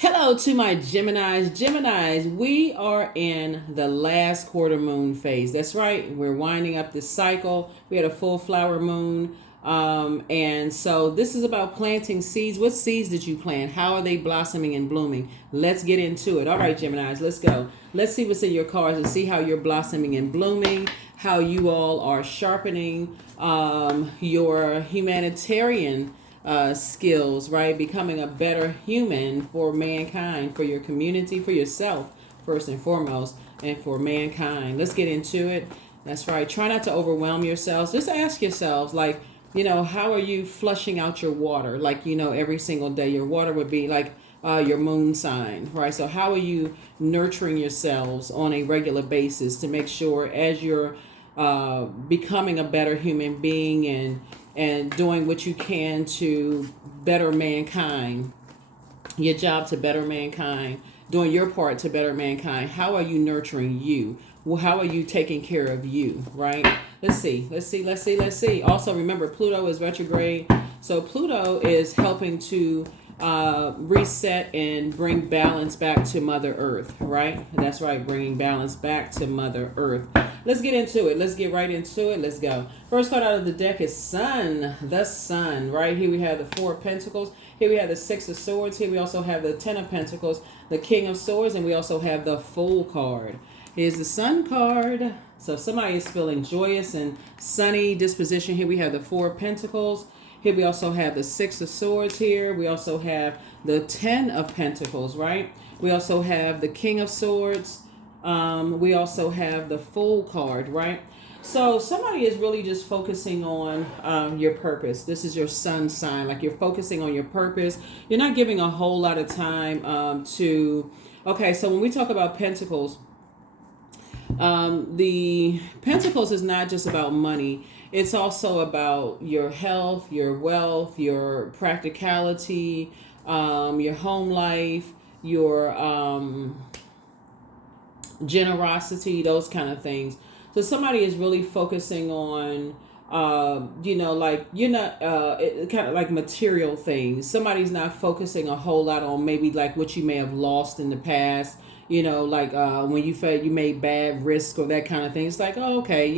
Hello to my Geminis. Geminis, we are in the last quarter moon phase. That's right. We're winding up this cycle. We had a full flower moon. And so this is about planting seeds. What seeds did you plant? How are they blossoming and blooming? Let's get into it. All right, Geminis, let's go. Let's see what's in your cards and see how you're blossoming and blooming, how you all are sharpening your humanitarian skills, right? Becoming a better human for mankind, for your community, for yourself, first and foremost, and for mankind. Let's get into it. That's right. Try not to overwhelm yourselves. Just ask yourselves, like, how are you flushing out your water? Like, every single day, your water would be like your moon sign, right? So, how are you nurturing yourselves on a regular basis to make sure as you're becoming a better human being and doing what you can to better mankind, your job to better mankind, doing your part to better mankind? How are you nurturing you? Well, how are you taking care of you, right? Let's see. Also, remember, Pluto is retrograde. So Pluto is helping to reset and bring balance back to Mother Earth, right? That's right, bringing balance back to Mother Earth. Let's get into it. Let's get right into it. Let's go. First card out of the deck is Sun, the Sun, right? Here we have the Four of Pentacles. Here we have the Six of Swords. Here we also have the Ten of Pentacles, the King of Swords, and we also have the Fool card. Here's the Sun card. So somebody is feeling joyous and sunny disposition. Here we have the Four of Pentacles. Here we also have the Six of Swords here. We also have the Ten of Pentacles, right? We also have the King of Swords. We also have the Fool card, right? So somebody is really just focusing on your purpose. This is your sun sign. Like, you're focusing on your purpose. You're not giving a whole lot of time to... Okay, so when we talk about Pentacles, the Pentacles is not just about money. It's also about your health, your wealth, your practicality, your home life, your generosity, those kind of things. So somebody is really focusing on, like, you're not, kind of like material things. Somebody's not focusing a whole lot on maybe like what you may have lost in the past. Like when you felt you made bad risk or that kind of thing. It's like, oh, okay,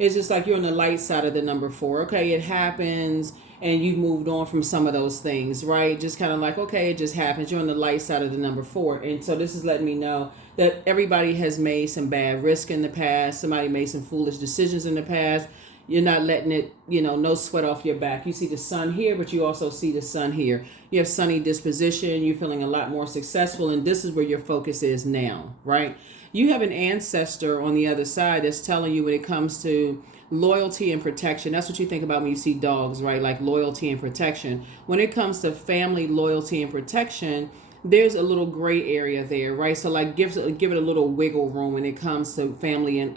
it's just like you're on the light side of the number four. Okay, it happens and you've moved on from some of those things, right? Just kind of like, okay, it just happens. You're on the light side of the number four. And so this is letting me know that everybody has made some bad risk in the past. Somebody made some foolish decisions in the past. You're not letting it, no sweat off your back. You see the sun here, but you also see the sun here. You have sunny disposition. You're feeling a lot more successful. And this is where your focus is now, right? You have an ancestor on the other side that's telling you when it comes to loyalty and protection. That's what you think about when you see dogs, right? Like loyalty and protection. When it comes to family loyalty and protection, there's a little gray area there, right? So like give it a little wiggle room when it comes to family and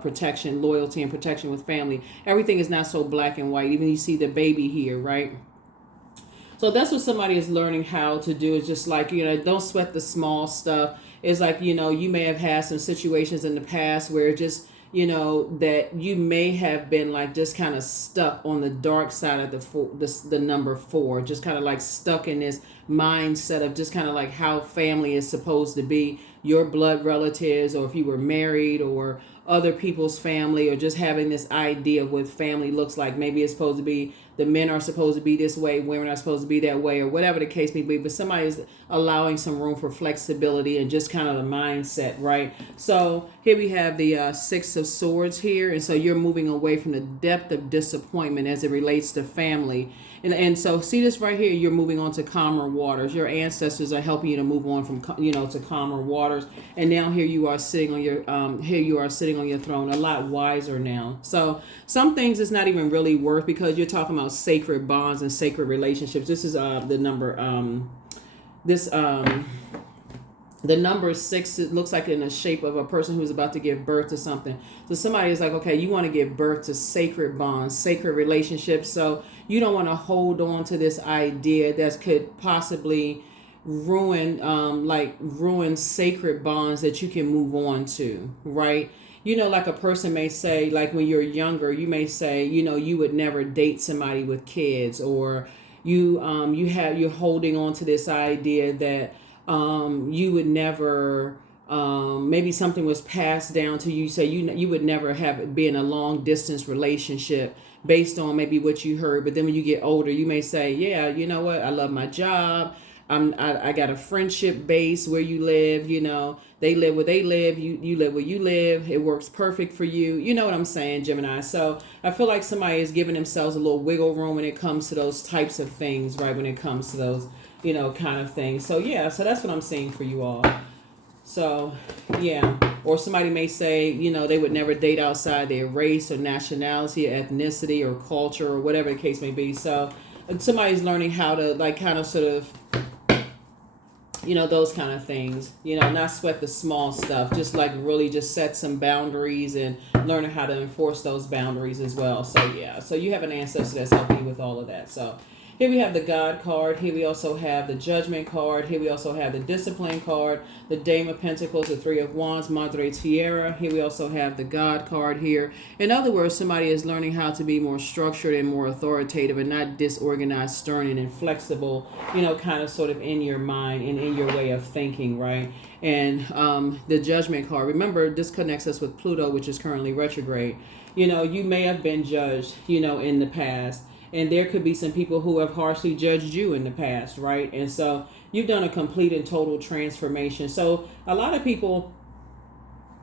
protection, loyalty and protection with family. Everything is not so black and white. Even you see the baby here, right? So that's what somebody is learning how to do. Is just like, don't sweat the small stuff. It's like, you may have had some situations in the past where just, that you may have been like just kind of stuck on the dark side of the number four, just kind of like stuck in this mindset of just kind of like how family is supposed to be, your blood relatives, or if you were married, or other people's family, or just having this idea of what family looks like. Maybe it's supposed to be the men are supposed to be this way, women are supposed to be that way, or whatever the case may be. But somebody is allowing some room for flexibility and just kind of the mindset, right? So here we have the Six of Swords here. And so you're moving away from the depth of disappointment as it relates to family. And so see this right here, you're moving on to calmer waters. Your ancestors are helping you to move on from, to calmer waters. And now here you are sitting on your throne, a lot wiser now. So some things it's not even really worth, because you're talking about sacred bonds and sacred relationships. This is the number, the number 6, it looks like in the shape of a person who's about to give birth to something. So somebody is like, okay, you want to give birth to sacred bonds, sacred relationships. So you don't want to hold on to this idea that could possibly ruin sacred bonds that you can move on to, right? Like a person may say, like when you're younger, you may say, you would never date somebody with kids, or you're holding on to this idea that you would never, maybe something was passed down to you, so you would never have be in a long distance relationship based on maybe what you heard. But then when you get older, you may say, yeah, you know what, I love my job. I got a friendship base where you live, they live where they live, you live where you live, it works perfect for you. You know what I'm saying, Gemini? So I feel like somebody is giving themselves a little wiggle room when it comes to those types of things, right? When it comes to those, kind of things. So yeah, so that's what I'm seeing for you all. So yeah, or somebody may say, they would never date outside their race or nationality or ethnicity or culture or whatever the case may be. So somebody's learning how to like kind of sort of, those kind of things, not sweat the small stuff, just like really just set some boundaries and learning how to enforce those boundaries as well. So yeah, so you have an ancestor that's helping you with all of that. So here we have the God card. Here we also have the Judgment card. Here we also have the Discipline card, the Dame of Pentacles, the Three of Wands, Madre Tierra. Here we also have the God card here. In other words, somebody is learning how to be more structured and more authoritative and not disorganized, stern, and inflexible, kind of sort of in your mind and in your way of thinking, right? And the Judgment card, remember, this connects us with Pluto, which is currently retrograde. You may have been judged, in the past. And there could be some people who have harshly judged you in the past, right? And so you've done a complete and total transformation. So a lot of people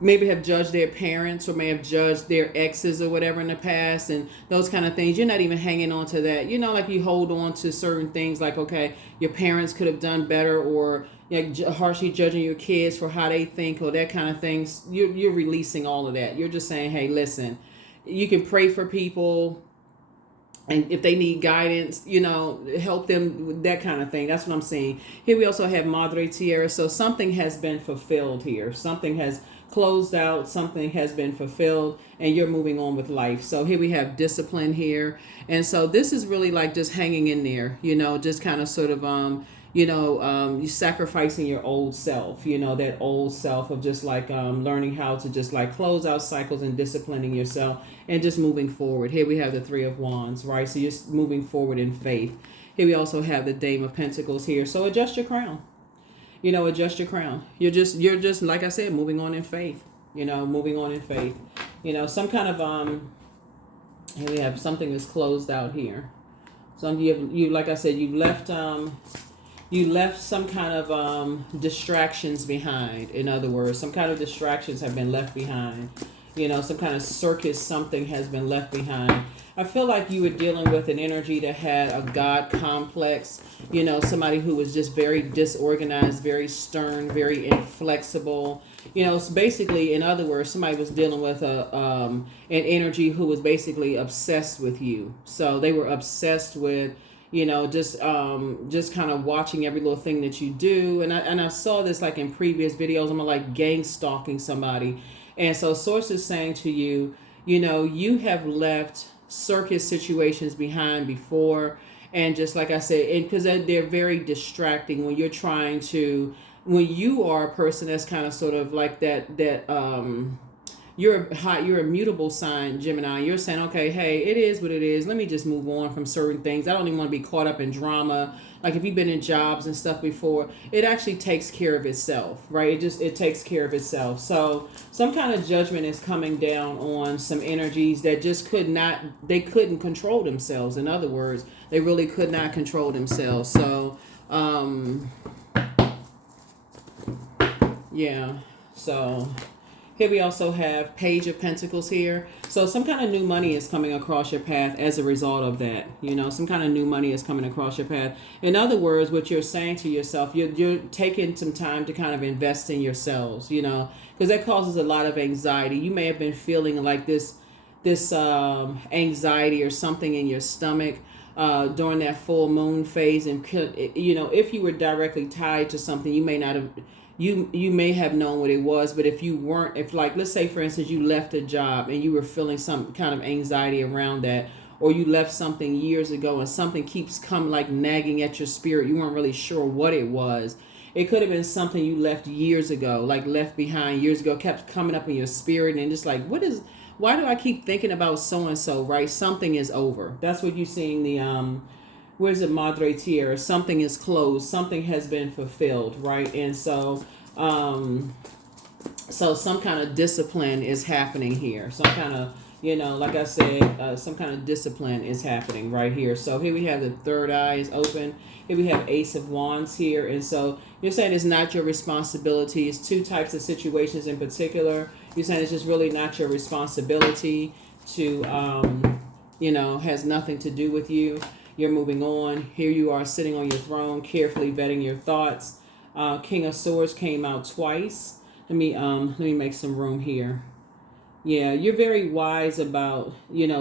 maybe have judged their parents or may have judged their exes or whatever in the past and those kind of things. You're not even hanging on to that. Like you hold on to certain things like, okay, your parents could have done better, or harshly judging your kids for how they think or that kind of things. You're releasing all of that. You're just saying, hey, listen, you can pray for people. And if they need guidance, help them with that kind of thing. That's what I'm saying. Here we also have Madre Tierra. So something has been fulfilled here. Something has closed out. Something has been fulfilled. And you're moving on with life. So here we have Discipline here. And so this is really like just hanging in there, just kind of sort of, you sacrificing your old self, that old self of just like learning how to just like close out cycles and disciplining yourself and just moving forward. Here we have the Three of Wands, right? So you're moving forward in faith. Here we also have the Dame of Pentacles here. So adjust your crown, adjust your crown. You're just, like I said, moving on in faith, moving on in faith, some kind of, here we have something that's closed out here. So you like I said, you left some kind of distractions behind. In other words, some kind of distractions have been left behind. Some kind of circus, something has been left behind. I feel like you were dealing with an energy that had a God complex, somebody who was just very disorganized, very stern, very inflexible. So basically, in other words, somebody was dealing with an energy who was basically obsessed with you. So they were obsessed with, just kind of watching every little thing that you do. And I saw this like in previous videos. I'm like gang stalking somebody. And so Source is saying to you, you have left circus situations behind before. And just like I said, and because they're very distracting when you're trying to, when you are a person that's kind of sort of like you're a mutable sign, Gemini. You're saying, okay, hey, it is what it is. Let me just move on from certain things. I don't even want to be caught up in drama. Like if you've been in jobs and stuff before, it actually takes care of itself, right? It takes care of itself. So some kind of judgment is coming down on some energies that just they couldn't control themselves. In other words, they really could not control themselves. So, yeah, so here we also have Page of Pentacles here. So some kind of new money is coming across your path as a result of that. Some kind of new money is coming across your path. In other words, what you're saying to yourself, you're taking some time to kind of invest in yourselves, because that causes a lot of anxiety. You may have been feeling like this anxiety or something in your stomach during that full moon phase. And, if you were directly tied to something, you may not have... You may have known what it was, but if you weren't, let's say, for instance, you left a job and you were feeling some kind of anxiety around that, or you left something years ago and something keeps nagging at your spirit. You weren't really sure what it was. It could have been something you left years ago, left behind years ago, kept coming up in your spirit and just why do I keep thinking about so-and-so, right? Something is over. That's what you're seeing where's the Madre Tierra? Something is closed. Something has been fulfilled, right? And so some kind of discipline is happening here. Some kind of, like I said, some kind of discipline is happening right here. So here we have the third eye is open. Here we have Ace of Wands here. And so you're saying it's not your responsibility. It's two types of situations in particular. You're saying it's just really not your responsibility to, has nothing to do with you. You're moving on. Here you are sitting on your throne, carefully vetting your thoughts. King of Swords came out twice. Let me make some room here. Yeah, you're very wise about,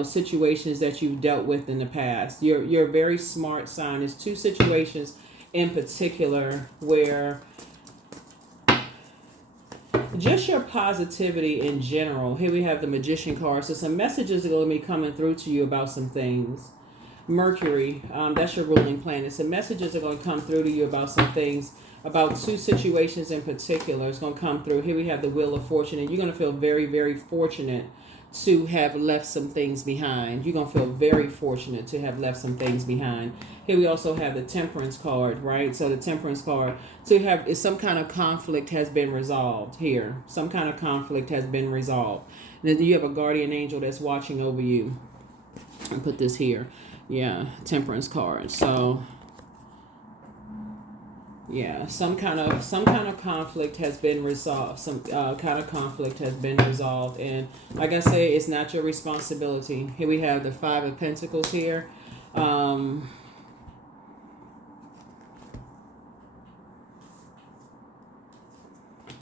situations that you've dealt with in the past. You're a very smart sign. There's two situations in particular where just your positivity in general. Here we have the Magician card. So some messages are going to be coming through to you about some things. Mercury, that's your ruling planet. Some messages are going to come through to you about some things, about two situations in particular. It's going to come through. Here we have the Wheel of Fortune, and you're going to feel very, very fortunate to have left some things behind. You're going to feel very fortunate to have left some things behind. Here we also have the Temperance card, right? So the Temperance card, so you have some kind of conflict has been resolved here. Some kind of conflict has been resolved. And then you have a guardian angel that's watching over you. And put this here. Yeah, Temperance card. So yeah, some kind of conflict has been resolved. Some kind of conflict has been resolved, and like I say, it's not your responsibility. Here we have the Five of Pentacles here.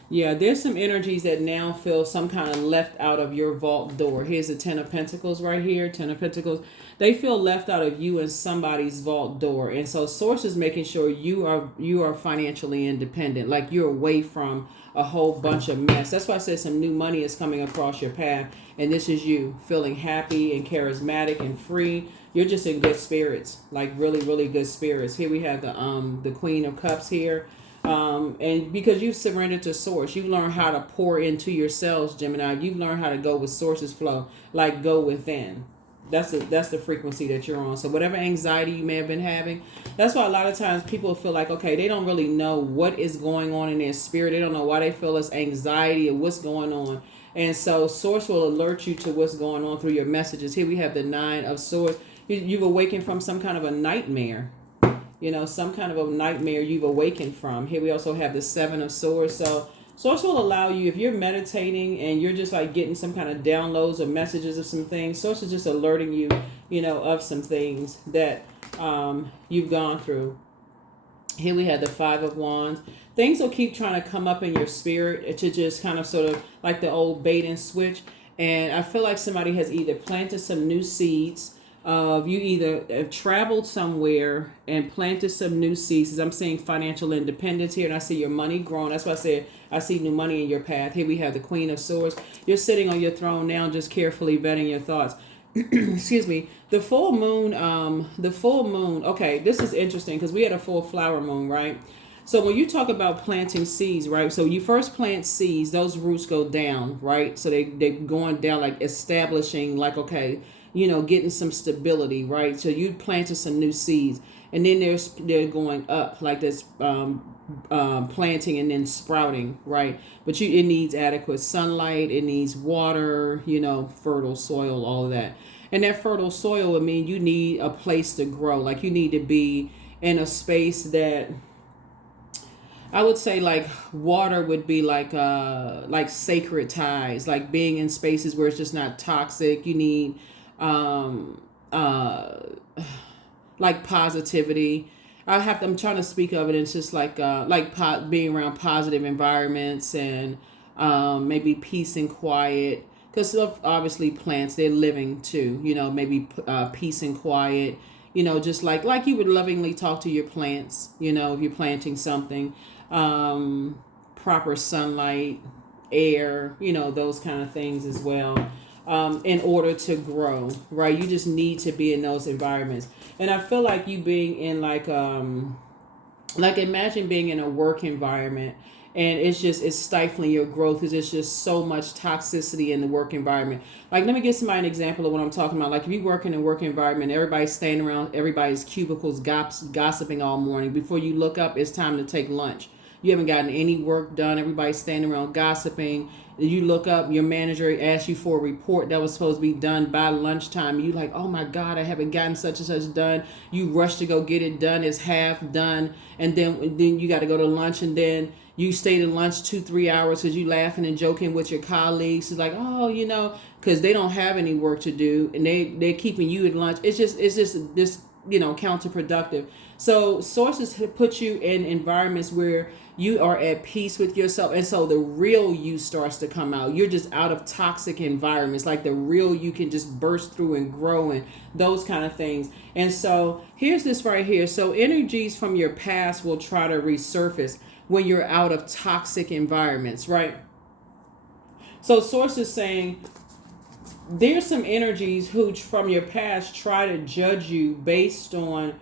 Yeah, there's some energies that now feel some kind of left out of your vault door. Here's the Ten of Pentacles right here. Ten of Pentacles. They feel left out of you and somebody's vault door. And so Source is making sure you are financially independent. Like you're away from a whole bunch of mess. That's why I said some new money is coming across your path. And this is you feeling happy and charismatic and free. You're just in good spirits. Like really, really good spirits. Here we have the Queen of Cups here. And because you've surrendered to Source, you've learned how to pour into yourselves, Gemini. You've learned how to go with Source's flow, like go within. That's the frequency that you're on. So whatever anxiety you may have been having, that's why a lot of times people feel like, okay, they don't really know what is going on in their spirit. They don't know why they feel this anxiety or what's going on. And so Source will alert you to what's going on through your messages. Here we have the Nine of Swords. You've awakened from some kind of a nightmare. Some kind of a nightmare you've awakened from. Here we also have the Seven of Swords. So Source will allow you, if you're meditating and you're just like getting some kind of downloads or messages of some things, Source is just alerting you, of some things that you've gone through. Here we have the Five of Wands. Things will keep trying to come up in your spirit to just kind of sort of like the old bait and switch. And I feel like somebody has either planted some new seeds. You either have traveled somewhere and planted some new seeds. I'm seeing financial independence here, and I see your money growing. That's why I said I see new money in your path. Here we have the Queen of Swords. You're sitting on your throne now, just carefully vetting your thoughts. Excuse me. The full moon. Okay, this is interesting because we had a full flower moon, right? So when you talk about planting seeds, right? So you first plant seeds, those roots go down, right? So they're going down, like establishing, like, okay, getting some stability, right? So you planted some new seeds, and then they're going up, like this planting and then sprouting, right? But it needs adequate sunlight, it needs water, fertile soil, all of that. And that fertile soil would mean you need a place to grow. Like you need to be in a space that, I would say, like water would be like sacred ties, like being in spaces where it's just not toxic. You need like positivity. I'm trying to speak of it. It's just like being around positive environments and maybe peace and quiet. Because obviously plants, they're living too. Maybe peace and quiet. Just like you would lovingly talk to your plants. If you're planting something, proper sunlight, air. Those kind of things as well. In order to grow, right? You just need to be in those environments. And I feel like you being in like imagine being in a work environment and it's stifling your growth because there's just so much toxicity in the work environment. Like, let me give somebody an example of what I'm talking about. Like, if you work in a work environment, everybody's standing around everybody's cubicles gossiping all morning. Before you look up, it's time to take lunch. You haven't gotten any work done. Everybody's standing around gossiping. You look up, your manager asks you for a report that was supposed to be done by lunchtime. You like, oh my God, I haven't gotten such and such done. You rush to go get it done. It's half done. And then you got to go to lunch, and then you stay to lunch 2-3 hours because you laughing and joking with your colleagues. It's like, oh, because they don't have any work to do, and they're keeping you at lunch. It's just this, counterproductive. So sources put you in environments where you are at peace with yourself, and so the real you starts to come out. You're just out of toxic environments. Like, the real you can just burst through and grow, and those kind of things. And so here's this right here. So energies from your past will try to resurface when you're out of toxic environments, right? So source is saying there's some energies who from your past try to judge you based on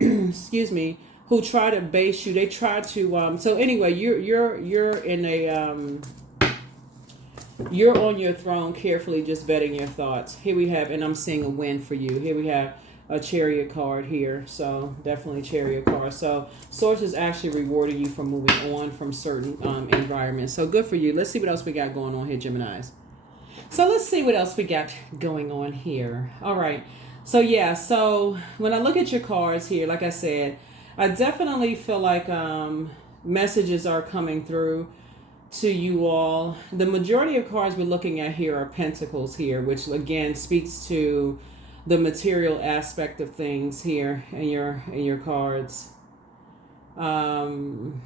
excuse me, who try to base you. They try to so anyway, you're in a you're on your throne, carefully just vetting your thoughts. Here we have, and I'm seeing a win for you. Here we have a Chariot card here. So definitely Chariot card. So source is actually rewarding you for moving on from certain environments. So good for you. Let's see what else we got going on here, Geminis. So let's see what else we got going on here. All right. So yeah, so when I look at your cards here, like I said, I definitely feel like messages are coming through to you all. The majority of cards we're looking at here are Pentacles here, which again speaks to the material aspect of things here in your cards. And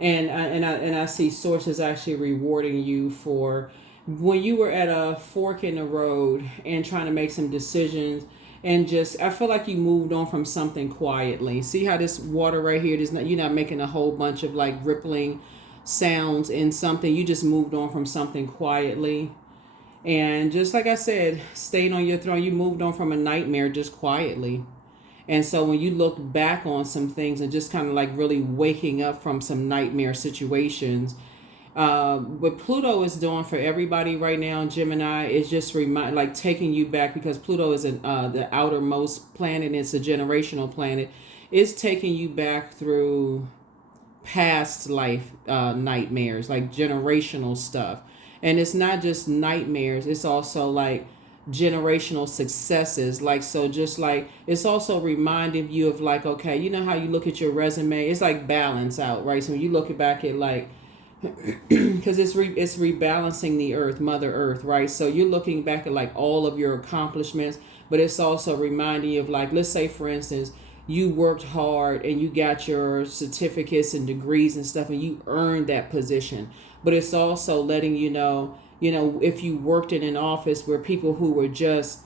I see sources actually rewarding you for when you were at a fork in the road and trying to make some decisions, and just I feel like you moved on from something quietly. See how this water right here, you're not making a whole bunch of like rippling sounds in something. You just moved on from something quietly. And just like I said, staying on your throne, you moved on from a nightmare just quietly. And so when you look back on some things and just kind of like really waking up from some nightmare situations, what Pluto is doing for everybody right now, Gemini, is just taking you back, because Pluto is the outermost planet. It's a generational planet. It's taking you back through past life nightmares, like generational stuff. And it's not just nightmares. It's also like generational successes. Like, so just like, it's also reminding you of like, okay, you know how you look at your resume, it's like balance out, right? So when you look back at like, because it's rebalancing the earth, Mother Earth, right? So you're looking back at like all of your accomplishments, but it's also reminding you of like, let's say for instance, you worked hard and you got your certificates and degrees and stuff, and you earned that position. But it's also letting you know, if you worked in an office where people who were just,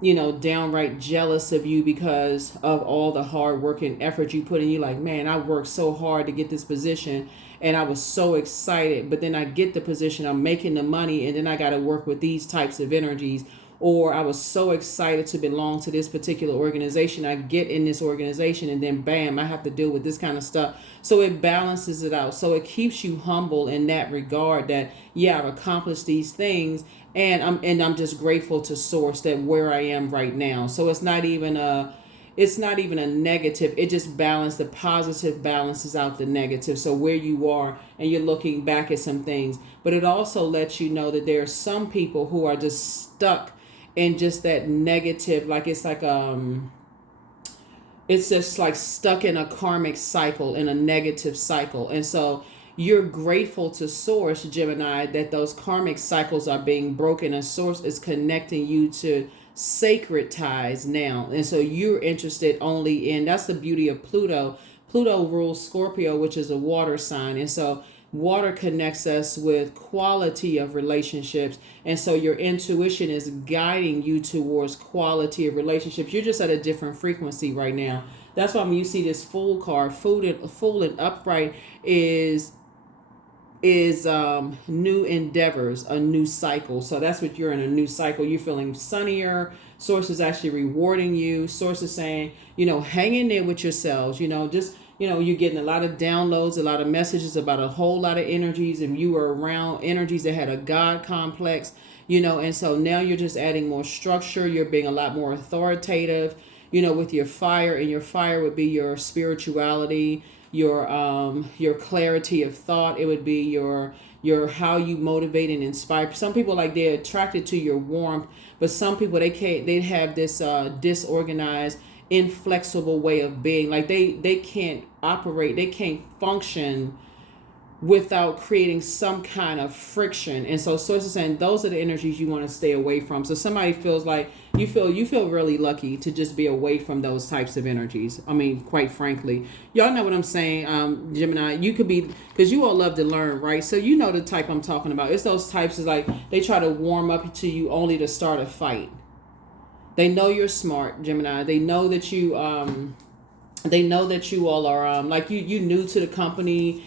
downright jealous of you because of all the hard work and effort you put in, you're like, man, I worked so hard to get this position and I was so excited, but then I get the position, I'm making the money, and then I got to work with these types of energies. Or I was so excited to belong to this particular organization. I get in this organization and then bam, I have to deal with this kind of stuff. So it balances it out. So it keeps you humble in that regard that, yeah, I've accomplished these things, and I'm just grateful to source that where I am right now. So it's not even a negative. It just the positive balances out the negative. So where you are and you're looking back at some things, but it also lets you know that there are some people who are just stuck in just that negative, like it's just like stuck in a karmic cycle, in a negative cycle. And so you're grateful to source, Gemini, that those karmic cycles are being broken, and source is connecting you to sacred ties now. And so you're interested only in, that's the beauty of Pluto. Pluto rules Scorpio, which is a water sign. And so water connects us with quality of relationships. And so your intuition is guiding you towards quality of relationships. You're just at a different frequency right now. That's why when you see this Fool card, Fool and Upright is new endeavors, a new cycle. So that's what you're in, a new cycle. You're feeling sunnier. Source is actually rewarding you. Source is saying, hang in there with yourselves, just you're getting a lot of downloads, a lot of messages about a whole lot of energies, and you were around energies that had a God complex, and so now you're just adding more structure. You're being a lot more authoritative, with your fire, and your fire would be your spirituality, your clarity of thought. It would be your how you motivate and inspire. Some people, like, they're attracted to your warmth, but some people, they have this disorganized, inflexible way of being. Like, they can't operate, they can't function without creating some kind of friction. And so source is saying those are the energies you want to stay away from. So somebody feels like you feel really lucky to just be away from those types of energies. I mean, quite frankly, y'all know what I'm saying. Gemini, you could be, because you all love to learn, right? So you know the type I'm talking about. It's those types is like they try to warm up to you only to start a fight. They know you're smart, Gemini. They know that you all are like you new to the company.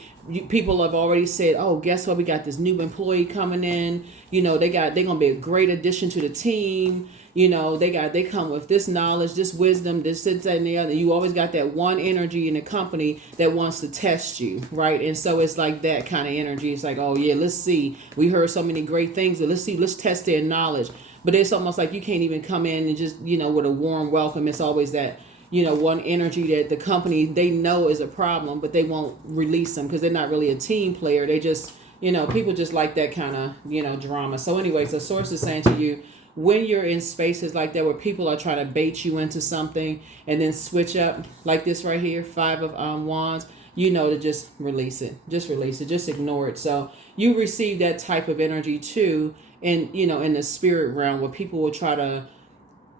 People have already said, oh, guess what? We got this new employee coming in. They're gonna be a great addition to the team. They come with this knowledge, this wisdom, this that, and the other. You always got that one energy in the company that wants to test you, right? And so it's like that kind of energy. It's like, oh yeah, let's see. We heard so many great things, but let's test their knowledge. But it's almost like you can't even come in and just, with a warm welcome. It's always that, one energy that the company, they know is a problem, but they won't release them because they're not really a team player. They just, people just like that kind of, drama. So anyways, the source is saying to you, when you're in spaces like that where people are trying to bait you into something and then switch up like this right here, 5 of Wands, to just release it. Just release it. Just ignore it. So you receive that type of energy too in the spirit realm where people will try to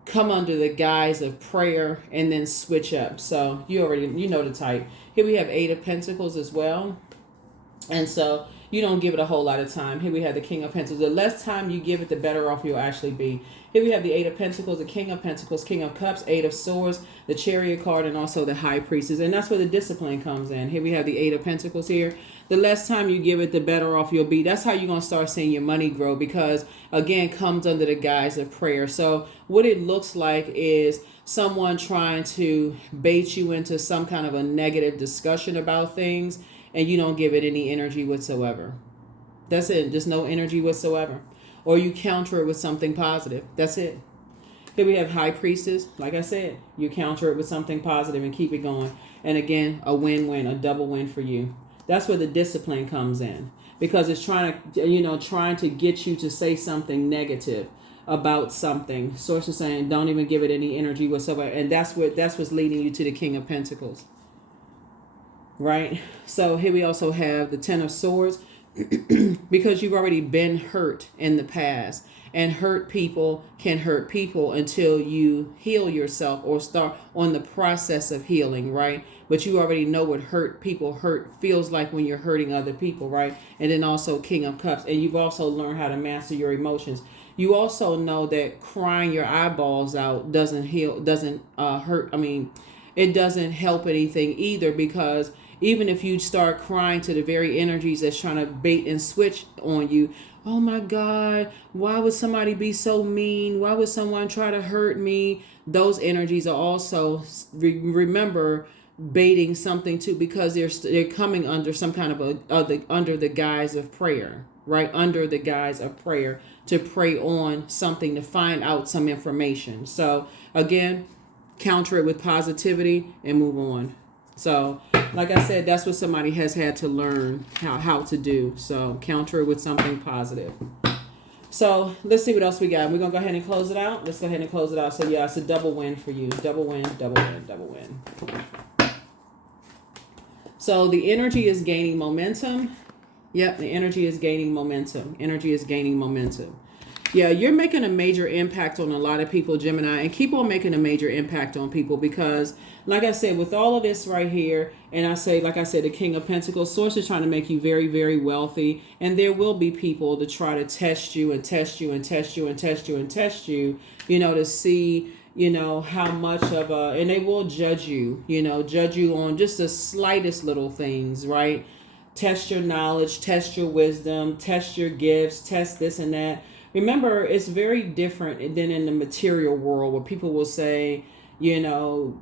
come under the guise of prayer and then switch up. So you know the type. Here we have 8 of Pentacles as well. And so you don't give it a whole lot of time. Here we have the King of Pentacles. The less time you give it, the better off you'll actually be. Here we have the 8 of Pentacles, the King of Pentacles, King of Cups, 8 of Swords, the Chariot card, and also the High Priestess. And that's where the discipline comes in. Here we have the 8 of Pentacles here. The less time you give it, the better off you'll be. That's how you're going to start seeing your money grow because, again, comes under the guise of prayer. So what it looks like is someone trying to bait you into some kind of a negative discussion about things, and you don't give it any energy whatsoever. That's it. Just no energy whatsoever. Or you counter it with something positive. That's it. Here we have High Priestess. Like I said, you counter it with something positive and keep it going. And again, a win-win, a double win for you. That's where the discipline comes in. Because it's trying to get you to say something negative about something. Source is saying, don't even give it any energy whatsoever. And that's what's leading you to the King of Pentacles. Right? So here we also have the 10 of Swords. Because you've already been hurt in the past, and hurt people can hurt people until you heal yourself or start on the process of healing, right? But you already know what hurt feels like when you're hurting other people, right? And then also King of Cups, and you've also learned how to master your emotions. You also know that crying your eyeballs out doesn't hurt. I mean, it doesn't help anything either, because even if you start crying to the very energies that's trying to bait and switch on you, oh my God, why would somebody be so mean? Why would someone try to hurt me? Those energies are also, remember, baiting something too, because they're coming under some kind of under the guise of prayer, right? Under the guise of prayer to pray on something, to find out some information. So again, counter it with positivity and move on. So, like I said, that's what somebody has had to learn how to do. So, counter it with something positive. So, let's see what else we got. We're going to go ahead and close it out. Let's go ahead and close it out. So, yeah, it's a double win for you. Double win, double win, double win. So, the energy is gaining momentum. Yep, the energy is gaining momentum. Energy is gaining momentum. Yeah, you're making a major impact on a lot of people, Gemini, and keep on making a major impact on people because, like I said, with all of this right here, and like I said, the King of Pentacles, Source is trying to make you very, very wealthy, and there will be people to try to test you and test you and test you and test you and test you, to see, how much of and they will judge you, judge you on just the slightest little things, right? Test your knowledge, test your wisdom, test your gifts, test this and that. Remember, it's very different than in the material world where people will say, you know,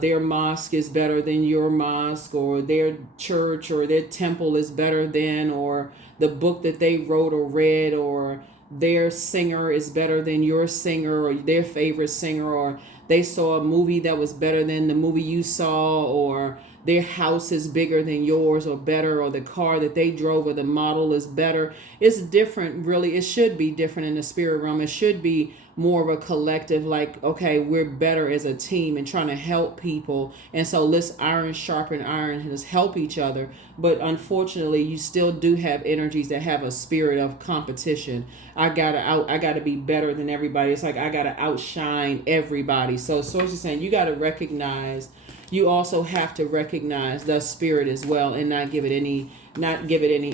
their mosque is better than your mosque, or their church or their temple is better than, or the book that they wrote or read, or their singer is better than your singer, or their favorite singer, or they saw a movie that was better than the movie you saw, or their house is bigger than yours or better, or the car that they drove or the model is better. It's different, really. It should be different in the spirit realm. It should be more of a collective, like, okay, we're better as a team and trying to help people. And so let's iron sharpen iron and let's help each other. But unfortunately, you still do have energies that have a spirit of competition. I gotta be better than everybody. It's like I gotta outshine everybody. So Source is saying you gotta recognize, you also have to recognize the spirit as well, and not give it any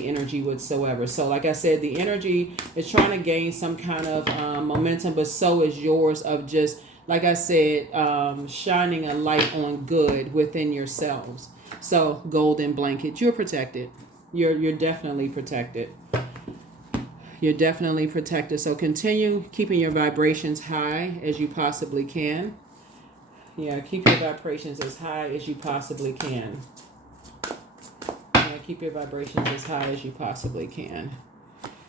energy whatsoever. So like I said, the energy is trying to gain some kind of momentum, but so is yours, of just, like I said, shining a light on good within yourselves. So golden blanket, you're protected. You're definitely protected. You're definitely protected. So continue keeping your vibrations high as you possibly can. Yeah, keep your vibrations as high as you possibly can. Yeah, keep your vibrations as high as you possibly can.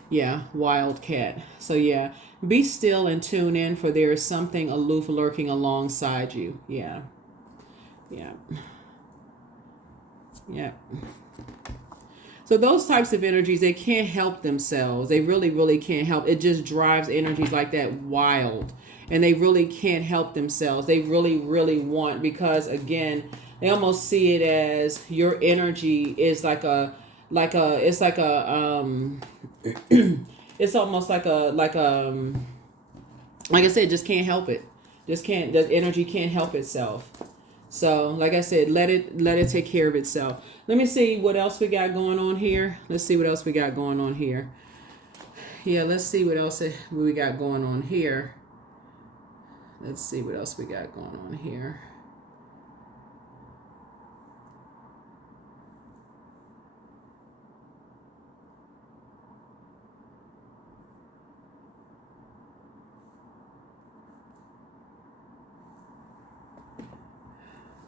Yeah, wildcat. So yeah, be still and tune in, for there is something aloof lurking alongside you. Yeah. Yeah. Yeah. So those types of energies, they can't help themselves. They really, really can't help. It just drives energies like that wild. And they really can't help themselves. They really, really want, because again, they almost see it as your energy is like I said, just can't help it. Just can't, the energy can't help itself. So like I said, let it take care of itself. Let me see what else we got going on here. Let's see what else we got going on here. Yeah, let's see what else we got going on here. Let's see what else we got going on here.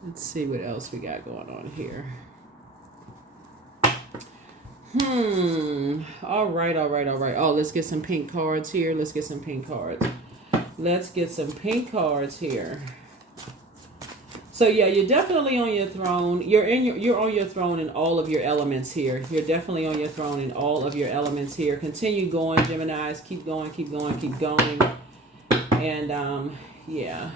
Let's see what else we got going on here. All right. Oh, let's get some pink cards here. Let's get some pink cards. Here. So yeah, you're definitely on your throne. You're on your throne in all of your elements here. You're definitely on your throne in all of your elements here. Continue going, Geminis. Keep going. And yeah.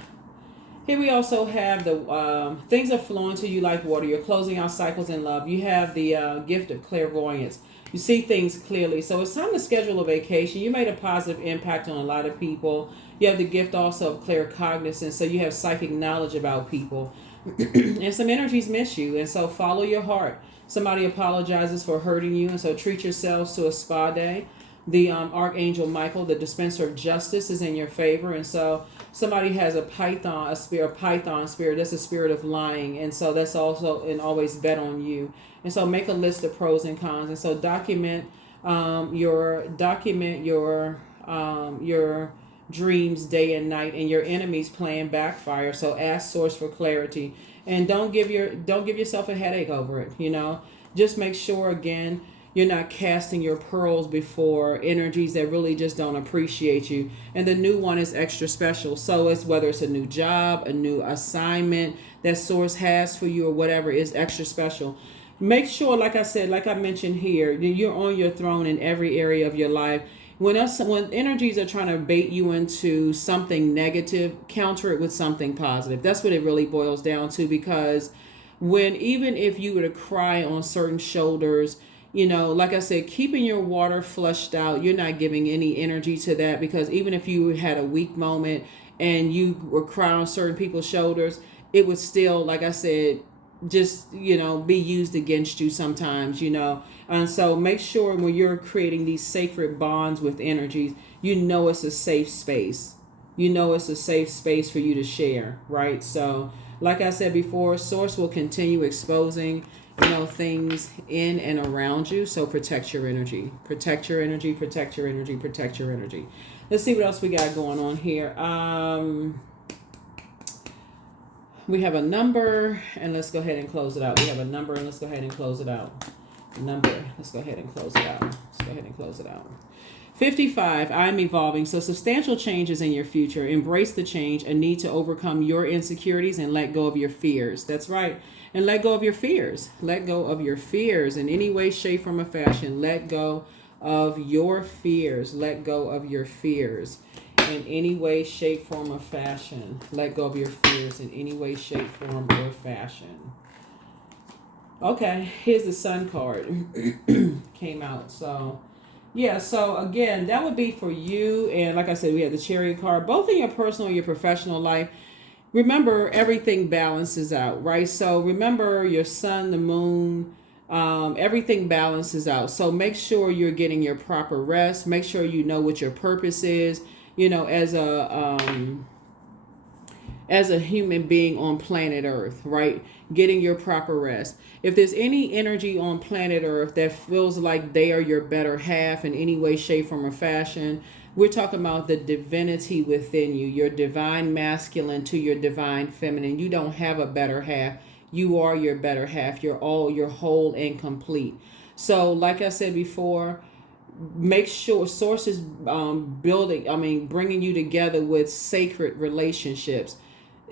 Here we also have the things are flowing to you like water. You're closing out cycles in love. You have the gift of clairvoyance. You see things clearly. So it's time to schedule a vacation. You made a positive impact on a lot of people. You have the gift also of claircognizance. So you have psychic knowledge about people. And some energies miss you. And so follow your heart. Somebody apologizes for hurting you. And so treat yourselves to a spa day. The Archangel Michael, the dispenser of justice, is in your favor. And so somebody has a python spirit. That's a spirit of lying. And so that's also and always bet on you. And so make a list of pros and cons. And so document your dreams day and night, and your enemy's plan backfire. So ask source for clarity, and don't give yourself a headache over it. Just make sure, again, you're not casting your pearls before energies that really just don't appreciate you. And the new one is extra special. So it's whether it's a new job, a new assignment that source has for you, or whatever, is extra special. Make sure, like I said, like I mentioned here, you're on your throne in every area of your life. When energies are trying to bait you into something negative, counter it with something positive. That's what it really boils down to, because even if you were to cry on certain shoulders, like I said, keeping your water flushed out, you're not giving any energy to that, because even if you had a weak moment and you were crying on certain people's shoulders, it would still, like I said, just, be used against you sometimes, And so make sure when you're creating these sacred bonds with energies, it's a safe space. It's a safe space for you to share, right? So like I said before, source will continue exposing things in and around you. So protect your energy. Protect your energy. Let's see what else we got going on here. we have a number, and let's go ahead and close it out. We have a number, and let's go ahead and close it out. Number, let's go ahead and close it out. Let's go ahead and close it out. 55, I'm evolving. So substantial changes in your future. Embrace the change and need to overcome your insecurities and let go of your fears. That's right. And let go of your fears. Let go of your fears in any way, shape, form, or fashion. Let go of your fears. Let go of your fears in any way, shape, form, or fashion. Let go of your fears in any way, shape, form, or fashion. Okay, here's the Sun card. Came out. So, yeah, so again, that would be for you. And like I said, we have the Chariot card, both in your personal and your professional life. Remember, everything balances out, right? So remember your sun, the moon, everything balances out. So make sure you're getting your proper rest. Make sure you know what your purpose is, you know, as a human being on planet Earth, right? Getting your proper rest. If there's any energy on planet Earth that feels like they are your better half in any way, shape, form, or fashion, we're talking about the divinity within you, your divine masculine to your divine feminine. You don't have a better half. You are your better half. You're whole and complete. So like I said before, make sure sources bringing you together with sacred relationships.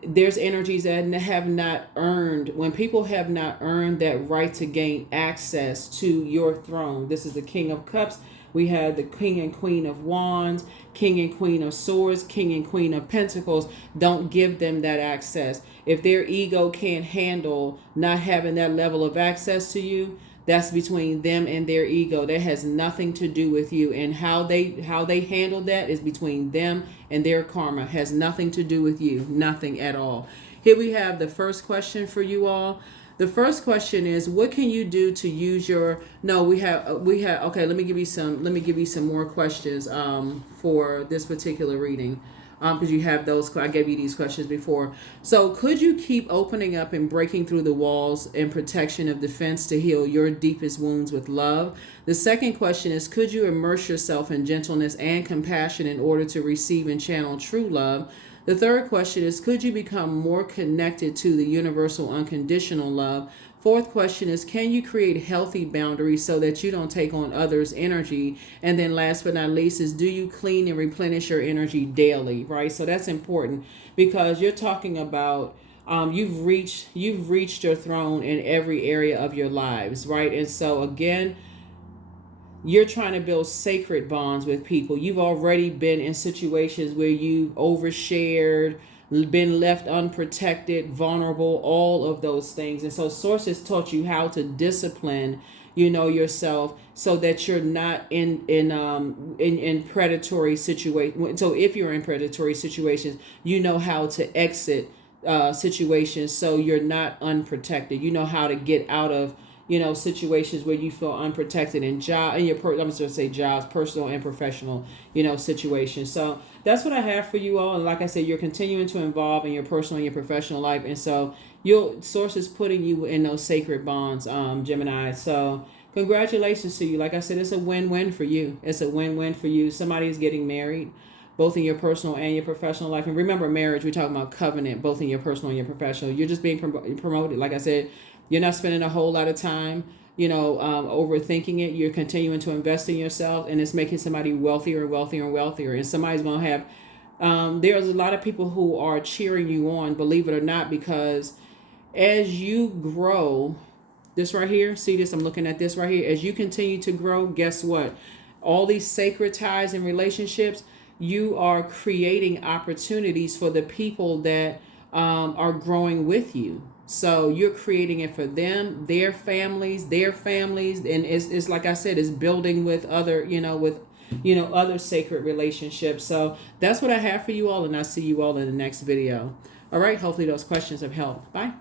There's energies that have not earned, when people have not earned that right to gain access to your throne. This is the King of Cups. We have the King and Queen of Wands, King and Queen of Swords, King and Queen of Pentacles. Don't give them that access. If their ego can't handle not having that level of access to you, that's between them and their ego. That has nothing to do with you. And how they handle that is between them and their karma. Has nothing to do with you. Nothing at all. Here we have the first question for you all. The first question is, what can you do to use your, okay, let me give you some more questions for this particular reading. Because you have those, I gave you these questions before. So could you keep opening up and breaking through the walls and protection of defense to heal your deepest wounds with love? The second question is, could you immerse yourself in gentleness and compassion in order to receive and channel true love? The third question is, could you become more connected to the universal unconditional love? Fourth question is, can you create healthy boundaries so that you don't take on others' energy? And then last but not least is, do you clean and replenish your energy daily, right? So that's important, because you're talking about you've reached your throne in every area of your lives, right? And so again, you're trying to build sacred bonds with people. You've already been in situations where you've overshared, been left unprotected, vulnerable, all of those things. And so sources taught you how to discipline, yourself, so that you're not in predatory situations. So if you're in predatory situations, you know how to exit situations so you're not unprotected. You know how to get out of situations where you feel unprotected in I'm just going to say jobs, personal and professional, situations. So that's what I have for you all. And like I said, you're continuing to evolve in your personal and your professional life. And so sources putting you in those sacred bonds, Gemini. So congratulations to you. Like I said, it's a win-win for you. It's a win-win for you. Somebody is getting married, both in your personal and your professional life. And remember, marriage, we're talking about covenant, both in your personal and your professional. You're just being promoted. Like I said, you're not spending a whole lot of time, overthinking it. You're continuing to invest in yourself, and it's making somebody wealthier and wealthier and wealthier. And somebody's going to have, there's a lot of people who are cheering you on, believe it or not, because as you grow, this right here, see this, I'm looking at this right here. As you continue to grow, guess what? All these sacred ties and relationships, you are creating opportunities for the people that are growing with you. So you're creating it for them, their families, and it's like I said, it's building with other, other sacred relationships. So that's what I have for you all, and I'll see you all in the next video. All right, hopefully those questions have helped. Bye.